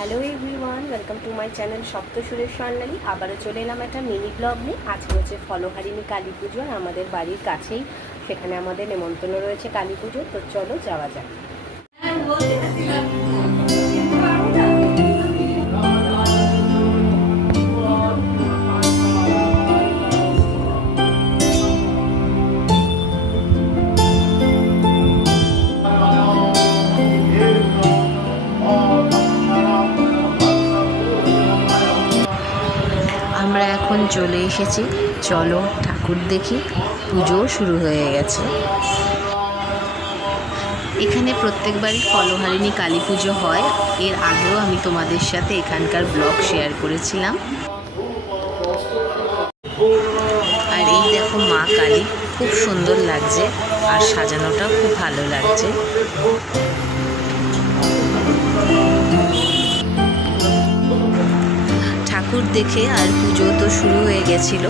Hello everyone, welcome to my channel সপ্তসুরের স্বর্ণালী। আবারও চলে এলাম একটা মিনি ব্লগ নিয়ে। আজকে হচ্ছে ফলহারিণী কালী পুজো, আর আমাদের বাড়ির কাছেই সেখানে আমাদের নেমন্তন্ন রয়েছে কালী পুজো। তো চলো যাওয়া যাক। আমরা এখন চলে এসেছি, চলো ঠাকুর দেখি। পুজো শুরু হয়ে গেছে। এখানে প্রত্যেকবারই ফলহারিণী কালী পুজো হয়। এর আগেও আমি তোমাদের সাথে এখানকার ব্লগ শেয়ার করেছিলাম। আর এই দেখো মা কালী, খুব সুন্দর লাগছে আর সাজানোটাও খুব ভালো লাগছে। ঠাকুর দেখে আর পুজো তো শুরু হয়ে গেছিল,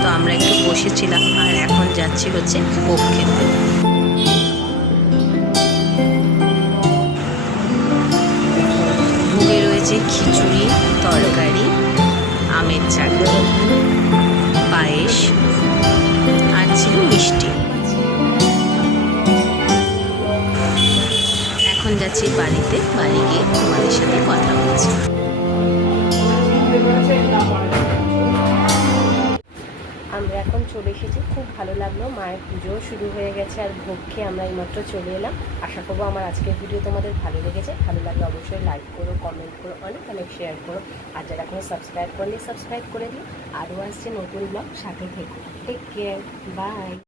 তো আমরা একটু বসেছিলাম আর এখন যাচ্ছি হচ্ছে ভোগ খেতে। ভোগে রয়েছে খিচুড়ি, তরকারি, আমের চাটনি, পায়েস আর ছিল মিষ্টি। এখন যাচ্ছি বাড়িতে, বাড়ি গিয়ে তোমাদের সাথে কথা বলছি। আমরা এখন চলে এসেছি, খুব ভালো লাগলো। মায়ের পুজোও শুরু হয়ে গেছে আর ভোগ খেয়ে আমরা এইমাত্র চলে এলাম। আশা করবো আমার আজকের ভিডিও তোমাদের ভালো লেগেছে। ভালো লাগলে অবশ্যই লাইক করো, কমেন্ট করো, অনেক শেয়ার করো। আর যারা এখনো সাবস্ক্রাইব করলে সাবস্ক্রাইব করে দিও। আরও আসছে নতুন ব্লগ, সাথে থেকো। Take care, by.